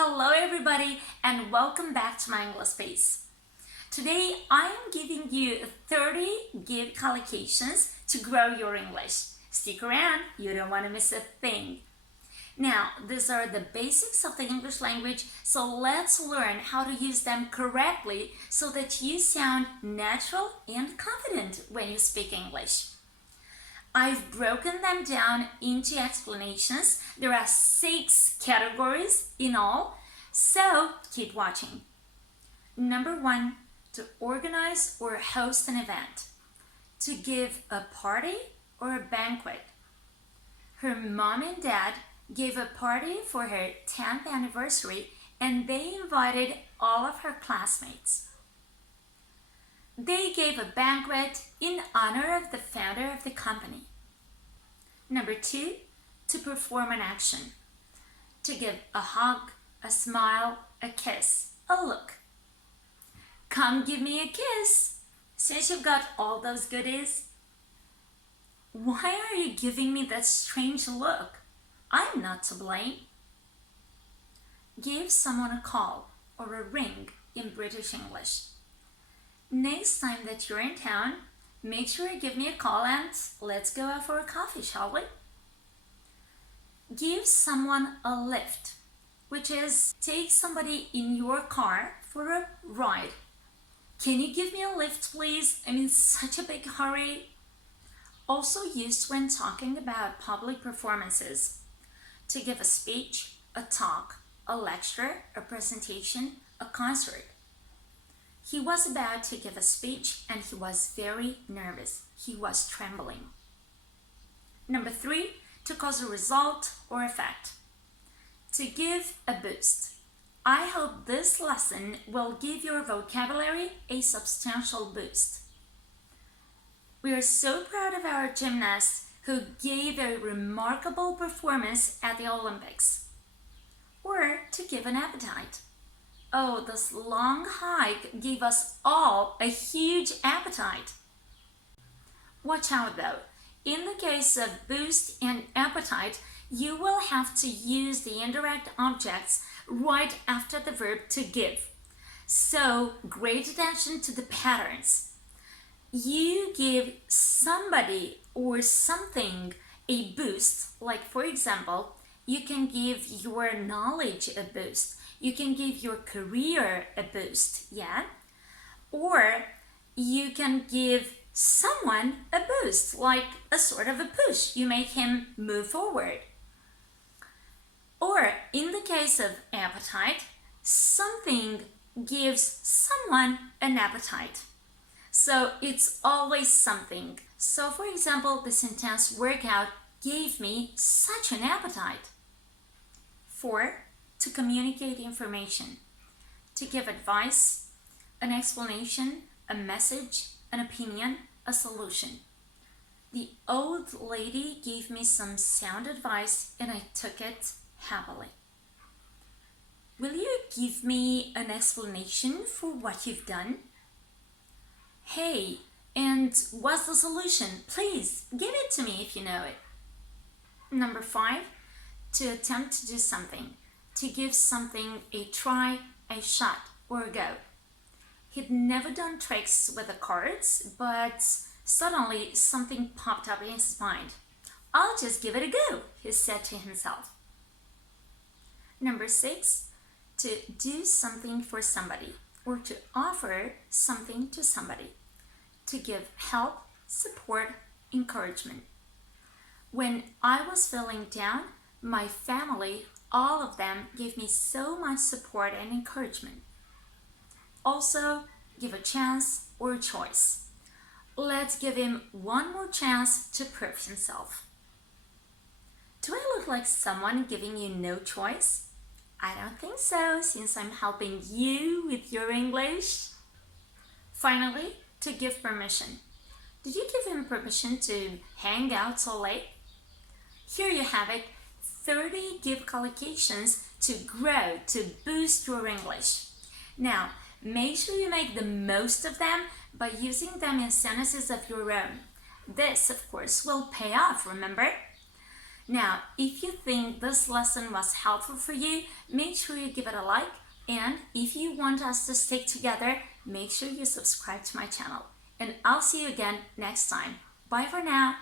Hello everybody and welcome back to my English space. Today I am giving you 30 give collocations to grow your English. Stick around, you don't want to miss a thing. Now, these are the basics of the English language, so let's learn how to use them correctly so that you sound natural and confident when you speak English. I've broken them down into explanations. There are 6 categories in all, so keep watching. Number 1, to organize or host an event. To give a party or a banquet. Her mom and dad gave a party for her 10th anniversary and they invited all of her classmates. They gave a banquet in honor of the founder of the company. Number 2, to perform an action. To give a hug, a smile, a kiss, a look. Come give me a kiss, since you've got all those goodies. Why are you giving me that strange look? I'm not to blame. Give someone a call or a ring in British English. Next time that you're in town, make sure you give me a call and let's go out for a coffee, shall we? Give someone a lift, which is take somebody in your car for a ride. Can you give me a lift, please? I'm in such a big hurry. Also used when talking about public performances. To give a speech, a talk, a lecture, a presentation, a concert. He was about to give a speech and he was very nervous. He was trembling. Number 3, to cause a result or effect. To give a boost. I hope this lesson will give your vocabulary a substantial boost. We are so proud of our gymnasts who gave a remarkable performance at the Olympics. Or to give an appetite. Oh, this long hike gave us all a huge appetite. Watch out though. In the case of boost and appetite, you will have to use the indirect objects right after the verb to give. So, great attention to the patterns. You give somebody or something a boost, like for example, you can give your knowledge a boost. You can give your career a boost, yeah? Or you can give someone a boost, like a sort of a push. You make him move forward. Or in the case of appetite, something gives someone an appetite. So it's always something. So for example, this intense workout gave me such an appetite. 4, to communicate information. To give advice, an explanation, a message, an opinion, a solution. The old lady gave me some sound advice and I took it happily. Will you give me an explanation for what you've done? Hey, and what's the solution? Please give it to me if you know it. Number 5, to attempt to do something. To give something a try, a shot, or a go. He'd never done tricks with the cards, but suddenly something popped up in his mind. I'll just give it a go, he said to himself. Number 6, to do something for somebody or to offer something to somebody. To give help, support, encouragement. When I was feeling down, my family, all of them, gave me so much support and encouragement. Also, give a chance or a choice. Let's give him one more chance to prove himself. Do I look like someone giving you no choice? I don't think so, since I'm helping you with your English. Finally, to give permission. Did you give him permission to hang out so late? Here you have it, 30 give collocations to grow, to boost your English. Now, make sure you make the most of them by using them in sentences of your own. This, of course, will pay off, remember? Now, if you think this lesson was helpful for you, make sure you give it a like. And if you want us to stick together, make sure you subscribe to my channel. And I'll see you again next time. Bye for now.